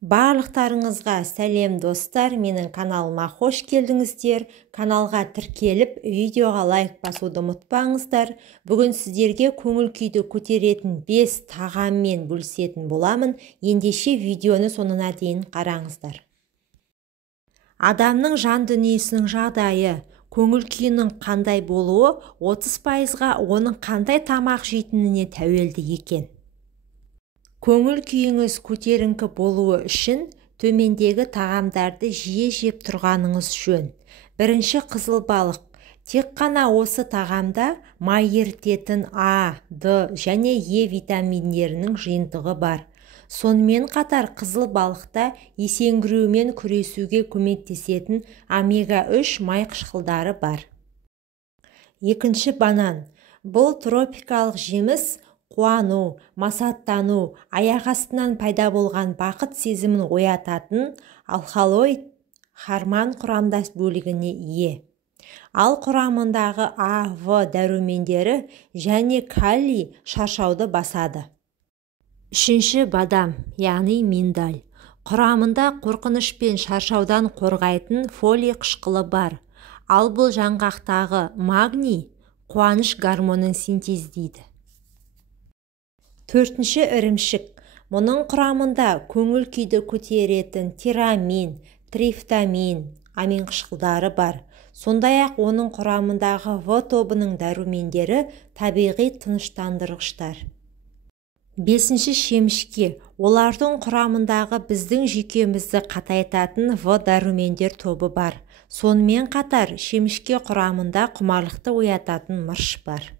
Барлықтарыңызға сәлем достар, менің каналыма қош келдіңіздер. Каналға тіркеліп, видеоға лайк басуды ұмытпаңыздар. Бүгін сіздерге көңіл күйді көтеретін 5 тағаммен бөлісетін боламын. Ендеше видеоны соңына дейін қараңыздар. Адамның жан дүниесінің жағдайы, көңіл күйінің қандай болуы 30%-ға оның қандай тамақ жейтініне тәуелді екен. Көңіл күйіңіз көтеріңкі болуы үшін төмендегі тағамдарды жиі жеп тұрғаныңыз жөн. Бірінші, қызыл балық. Тек қана осы тағамда май ерітетін А, Д және Е витаминдерінің жиынтығы бар. Сонымен қатар қызыл балықта есеңгіреумен күресуге көмектесетін омега-3 май қышқылдары бар. Екінші, банан. Бұл тропикалық жеміс қуану, масаттану, аяқ астынан пайда болған бақыт сезімін оятатын алкалоид гормон құрамдас бөлігіне ие. Ал құрамындағы А, В дәрумендері және калий шаршауды басады. Үшінші, бадам, яғни миндаль. Құрамында қорқыныш пен шаршаудан қорғайтын фолий қышқылы бар. Ал бұл жаңғақтағы магний қуаныш гормонын синтездейді. Төртінші, ірімшік. Мұның құрамында көңіл күйді көтеретін тирамин, трифтамин, амин қышқылдары бар. Сондай-ақ оның құрамындағы В тобының дәрумендері табиғи тыныштандырғыштар. Бесінші, шемішке. Олардың құрамындағы біздің жүйкемізді қатайтатын В дәрумендер тобы бар. Сонымен қатар шемішке құрамында құмарлықты оятатын мырыш бар.